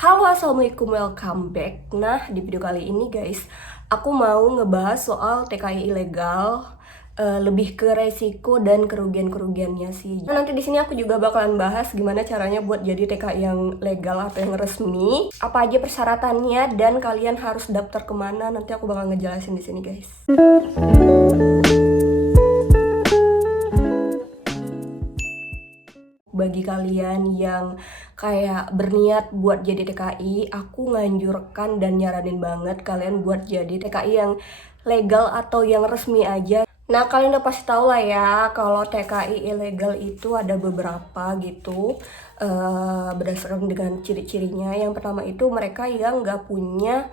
Halo, assalamualaikum, welcome back. Nah, di video kali ini guys, aku mau ngebahas soal TKI ilegal, lebih ke resiko dan kerugian-kerugiannya sih. Nah, nanti di sini aku juga bakalan bahas gimana caranya buat jadi TKI yang legal atau yang resmi, apa aja persyaratannya, dan kalian harus daftar kemana. Nanti aku bakal ngejelasin di sini guys. Bagi kalian yang kayak berniat buat jadi TKI, aku nganjurkan dan nyaranin banget kalian buat jadi TKI yang legal atau yang resmi aja. Nah, kalian udah pasti tahu lah ya kalau TKI ilegal itu ada beberapa gitu, berdasarkan dengan ciri-cirinya. Yang pertama itu mereka yang nggak punya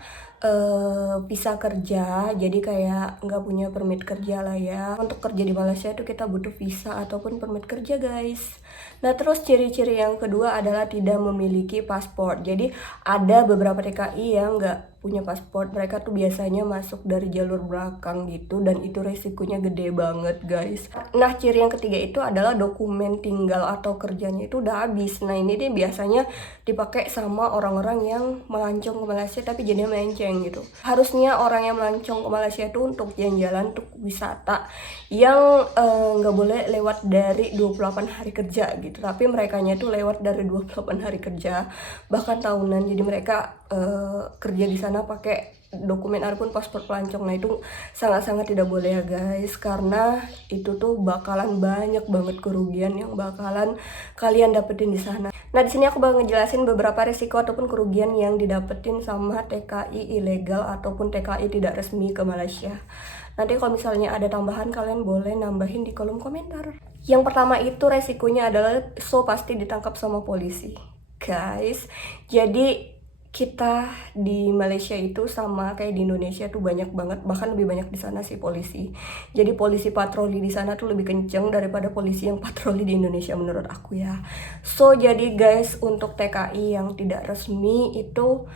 visa kerja, jadi kayak nggak punya permit kerja lah ya. Untuk kerja di Malaysia itu kita butuh visa ataupun permit kerja guys. Nah, terus ciri-ciri yang kedua adalah tidak memiliki paspor. Jadi ada beberapa TKI yang nggak punya paspor, mereka tuh biasanya masuk dari jalur belakang gitu, dan itu resikonya gede banget guys. Nah, ciri yang ketiga itu adalah dokumen tinggal atau kerjanya itu udah habis. Nah, ini deh biasanya dipakai sama orang-orang yang melancong ke Malaysia tapi jadinya melenceng gitu. Harusnya orang yang melancong ke Malaysia itu untuk jalan-jalan, untuk wisata yang nggak boleh lewat dari 28 hari kerja gitu, tapi merekanya tuh lewat dari 28 hari kerja bahkan tahunan. Jadi mereka kerja di sana pakai dokumen ataupun paspor pelancong. Nah, itu sangat-sangat tidak boleh ya guys, karena itu tuh bakalan banyak banget kerugian yang bakalan kalian dapetin di sana. Nah, di sini aku bakal ngejelasin beberapa risiko ataupun kerugian yang didapetin sama TKI ilegal ataupun TKI tidak resmi ke Malaysia. Nanti kalau misalnya ada tambahan, kalian boleh nambahin di kolom komentar. Yang pertama itu resikonya adalah pasti ditangkap sama polisi guys. Jadi kita di Malaysia itu sama kayak di Indonesia tuh banyak banget, bahkan lebih banyak di sana sih polisi. Jadi polisi patroli di sana tuh lebih kenceng daripada polisi yang patroli di Indonesia menurut aku ya. Jadi guys, untuk TKI yang tidak resmi itu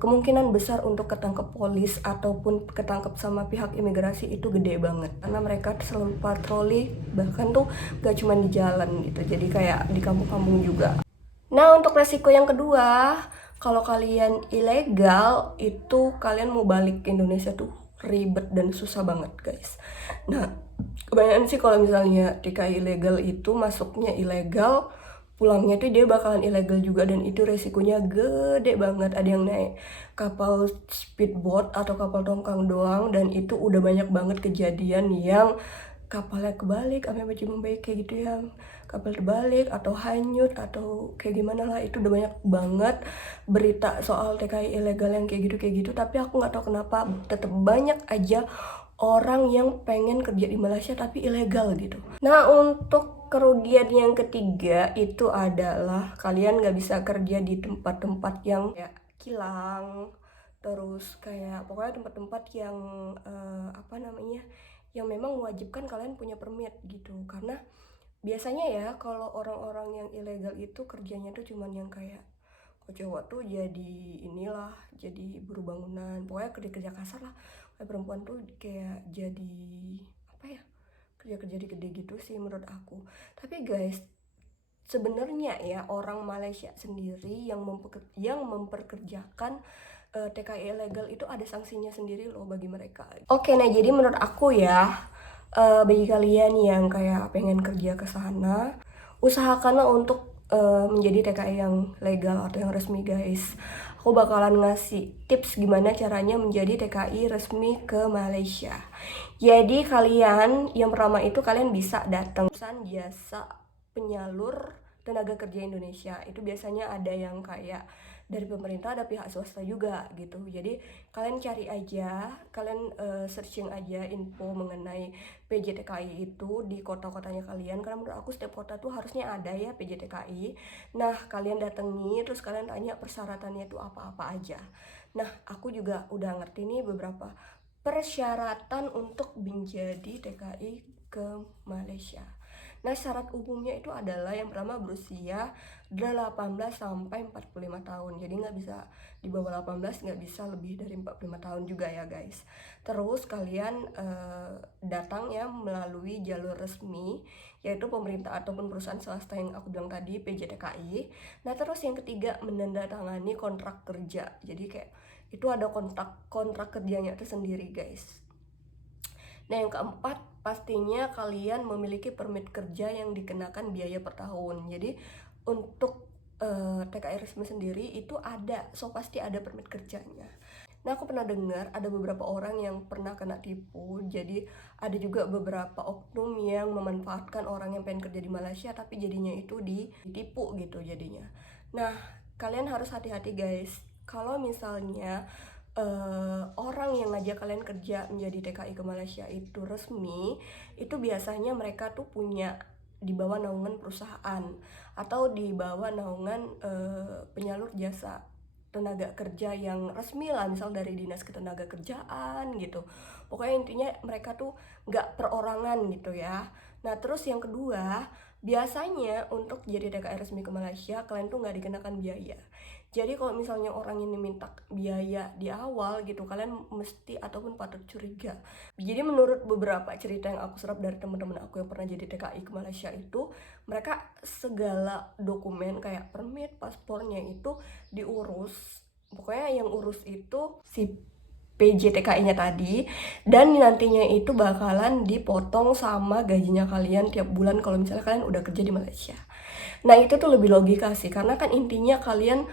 kemungkinan besar untuk ketangkep polis ataupun ketangkep sama pihak imigrasi itu gede banget, karena mereka selalu patroli, bahkan tuh gak cuma di jalan gitu, jadi kayak di kampung-kampung juga. Nah, untuk resiko yang kedua, kalau kalian ilegal itu kalian mau balik ke Indonesia tuh ribet dan susah banget guys. Nah, kebanyakan sih kalau misalnya TKI ilegal itu masuknya ilegal, pulangnya tuh dia bakalan ilegal juga, dan itu resikonya gede banget. Ada yang naik kapal speedboat atau kapal tongkang doang, dan itu udah banyak banget kejadian yang kapalnya kebalik, sampai baju membaik kayak gitu ya, kapal terbalik atau hanyut atau kayak gimana lah. Itu udah banyak banget berita soal TKI ilegal yang kayak gitu, tapi aku nggak tahu kenapa tetap banyak aja orang yang pengen kerja di Malaysia tapi ilegal gitu. Nah, untuk kerugian yang ketiga itu adalah kalian nggak bisa kerja di tempat-tempat yang kayak kilang, terus kayak pokoknya tempat-tempat yang apa namanya, yang memang mewajibkan kalian punya permit gitu. Karena biasanya ya kalau orang-orang yang ilegal itu kerjanya tuh cuman yang kayak, kok cowok tuh jadi inilah, jadi buruh bangunan, pokoknya kerja-kerja kasar lah. Kayak perempuan tuh kayak jadi apa ya, kerja-kerja di gede gitu sih menurut aku. Tapi guys, sebenarnya ya orang Malaysia sendiri yang memperkerjakan TKI ilegal itu ada sanksinya sendiri loh bagi mereka. Oke, nah jadi menurut aku ya, bagi kalian yang kayak pengen kerja ke sana, usahakanlah untuk menjadi TKI yang legal atau yang resmi guys. Aku bakalan ngasih tips gimana caranya menjadi TKI resmi ke Malaysia. Jadi kalian yang pertama itu kalian bisa datang perusahaan jasa penyalur tenaga kerja Indonesia. Itu biasanya ada yang kayak dari pemerintah, ada pihak swasta juga gitu. Jadi kalian cari aja, kalian searching aja info mengenai PJTKI itu di kota-kotanya kalian, karena menurut aku setiap kota tuh harusnya ada ya PJTKI. Nah, kalian datangi, terus kalian tanya persyaratannya itu apa-apa aja. Nah, aku juga udah ngerti nih beberapa persyaratan untuk menjadi TKI ke Malaysia. Nah, syarat umumnya itu adalah yang pertama berusia 18 sampai 45 tahun. Jadi nggak bisa di bawah 18, nggak bisa lebih dari 45 tahun juga ya guys. Terus kalian datang ya melalui jalur resmi, yaitu pemerintah ataupun perusahaan swasta yang aku bilang tadi, PJTKI. Nah, terus yang ketiga menandatangani kontrak kerja. Jadi kayak itu ada kontrak kerjanya itu sendiri guys. Nah, yang keempat, pastinya kalian memiliki permit kerja yang dikenakan biaya per tahun. Jadi untuk TKI resmi sendiri itu ada, so pasti ada permit kerjanya. Nah, aku pernah dengar ada beberapa orang yang pernah kena tipu. Jadi ada juga beberapa oknum yang memanfaatkan orang yang pengen kerja di Malaysia tapi jadinya itu ditipu gitu jadinya. Nah, kalian harus hati-hati guys. Kalau misalnya orang yang ngajak kalian kerja menjadi TKI ke Malaysia itu resmi, itu biasanya mereka tuh punya di bawah naungan perusahaan atau di bawah naungan penyalur jasa tenaga kerja yang resmi lah, misal dari dinas ketenagakerjaan gitu. Pokoknya intinya mereka tuh nggak perorangan gitu ya. Nah, terus yang kedua, biasanya untuk jadi TKI resmi ke Malaysia kalian tuh nggak dikenakan biaya. Jadi kalau misalnya orang ini minta biaya di awal gitu, kalian mesti ataupun patut curiga. Jadi menurut beberapa cerita yang aku serap dari teman-teman aku yang pernah jadi TKI ke Malaysia itu, mereka segala dokumen kayak permit, paspornya itu diurus. Pokoknya yang urus itu si PJTKI-nya tadi, dan nantinya itu bakalan dipotong sama gajinya kalian tiap bulan kalau misalnya kalian udah kerja di Malaysia. Nah, itu tuh lebih logika sih, karena kan intinya kalian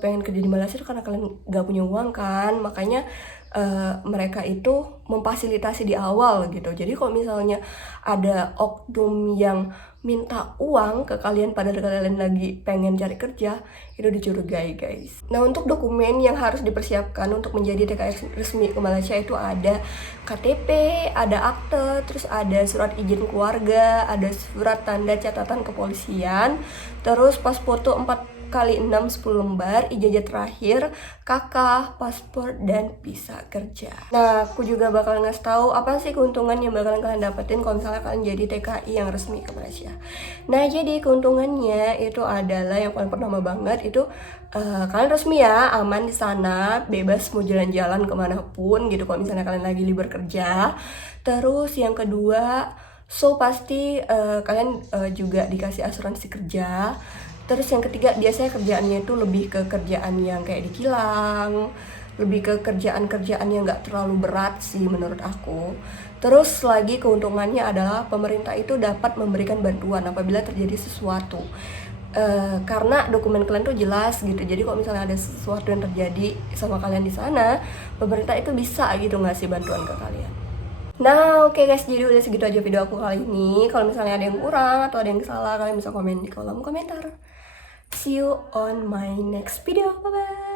pengen kerja di Malaysia itu karena kalian gak punya uang kan, makanya mereka itu memfasilitasi di awal gitu. Jadi kalau misalnya ada oknum yang minta uang ke kalian padahal kalian lagi pengen cari kerja, itu dicurigai guys. Nah, untuk dokumen yang harus dipersiapkan untuk menjadi TKI resmi ke Malaysia itu ada KTP, ada akte, terus ada surat izin keluarga, ada surat tanda catatan kepolisian, terus pas foto 4x6 10 lembar, ijazah terakhir, KK, paspor, dan visa kerja. Nah, aku juga bakal ngasih tahu apa sih keuntungan yang bakalan kalian dapetin kalau misalnya kalian jadi TKI yang resmi ke Malaysia. Nah, jadi keuntungannya itu adalah yang paling pertama banget itu kalian resmi ya, aman di sana, bebas mau jalan-jalan kemanapun gitu kalau misalnya kalian lagi libur kerja. Terus yang kedua, so pasti kalian juga dikasih asuransi kerja. Terus yang ketiga, biasanya kerjaannya itu lebih ke kerjaan yang kayak di kilang, lebih ke kerjaan-kerjaan yang gak terlalu berat sih menurut aku. Terus lagi keuntungannya adalah pemerintah itu dapat memberikan bantuan apabila terjadi sesuatu. Karena dokumen kalian tuh jelas gitu, jadi kalau misalnya ada sesuatu yang terjadi sama kalian di sana, pemerintah itu bisa gitu ngasih bantuan ke kalian. Nah, oke guys, jadi udah segitu aja video aku kali ini. Kalau misalnya ada yang kurang atau ada yang salah, kalian bisa komen di kolom komentar. See you on my next video. Bye bye.